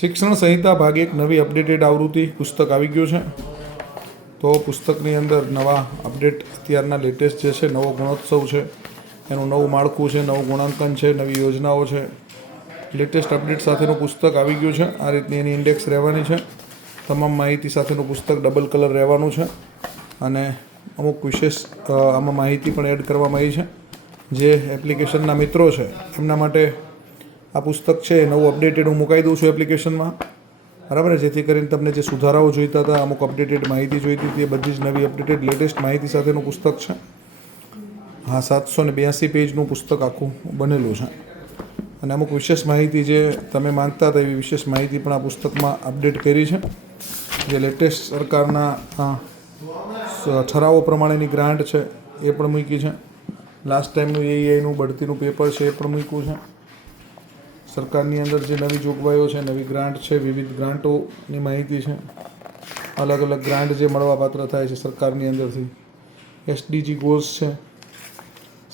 શિક્ષણ સંહિતા ભાગ એક નવી અપડેટેડ આવૃત્તિ પુસ્તક આવી ગયું છે. તો પુસ્તકની અંદર નવા અપડેટ અત્યારના લેટેસ્ટ જે છે, નવો ગુણોત્સવ છે, એનું નવું માળખું છે, નવું ગુણાંકન છે, નવી યોજનાઓ છે. લેટેસ્ટ અપડેટ સાથેનું પુસ્તક આવી ગયું છે. આ રીતની એની ઇન્ડેક્સ રહેવાની છે. તમામ માહિતી સાથેનું પુસ્તક ડબલ કલર રહેવાનું છે. અને અમુક વિશેષ આમાં માહિતી પણ એડ કરવામાં આવી છે. જે એપ્લિકેશનના મિત્રો છે, એમના માટે આ પુસ્તક છે, એ નવું અપડેટેડ હું મુકાઈ દઉં છું એપ્લિકેશનમાં બરાબર જેથી કરીને તમને જે સુધારાઓ જોઈતા હતા, અમુક અપડેટેડ માહિતી જોઈતી હતી, એ બધી જ નવી અપડેટેડ લેટેસ્ટ માહિતી સાથેનું પુસ્તક છે. હા, સાતસો ને બ્યાસી પેજનું પુસ્તક આખું બનેલું છે. અને અમુક વિશેષ માહિતી જે તમે માગતા હતા, એવી વિશેષ માહિતી પણ આ પુસ્તકમાં અપડેટ કરી છે. જે લેટેસ્ટ સરકારના ઠરાવો પ્રમાણેની ગ્રાન્ટ છે, એ પણ મૂકી છે. લાસ્ટ ટાઈમનું એઆઈનું બઢતીનું પેપર છે, એ પણ મૂક્યું છે. સરકારની અંદર જે નવી જોગવાઈઓ છે, નવી ગ્રાન્ટ છે, વિવિધ ગ્રાન્ટોની માહિતી છે, અલગ અલગ ગ્રાન્ટ જે મળવાપાત્ર થાય છે સરકારની અંદરથી. એસડીજી ગોલ્સ છે,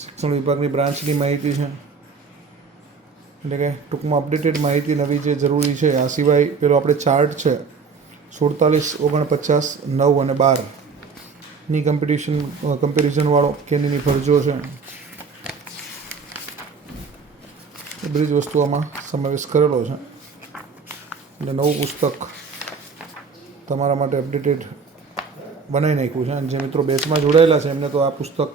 શિક્ષણ વિભાગની બ્રાન્ચની માહિતી છે. એટલે કે ટૂંકમાં અપડેટેડ માહિતી નવી જે જરૂરી છે, આ સિવાય પેલો આપણે ચાર્ટ છે, સુડતાલીસ, ઓગણપચાસ, નવ અને બારની કમ્પિટિશન કમ્પેરિઝનવાળો કેનીની ફરજો છે. એ બધી જ વસ્તુ આમાં સમાવેશ કરેલો છે. એટલે નવું પુસ્તક તમારા માટે અપડેટેડ બનાવી નાખ્યું છે. અને જે મિત્રો બેચમાં જોડાયેલા છે, એમને તો આ પુસ્તક,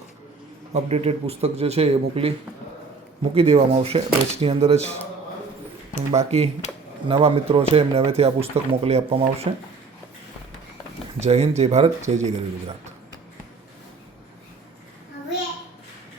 અપડેટેડ પુસ્તક જે છે એ મોકલી, મૂકી દેવામાં આવશે. બેચની અંદર જ બાકી નવા મિત્રો છે, એમને હવેથી આ પુસ્તક મોકલી આપવામાં આવશે. જય હિન્દ, જય ભારત, જય જય ગરી ગુજરાત.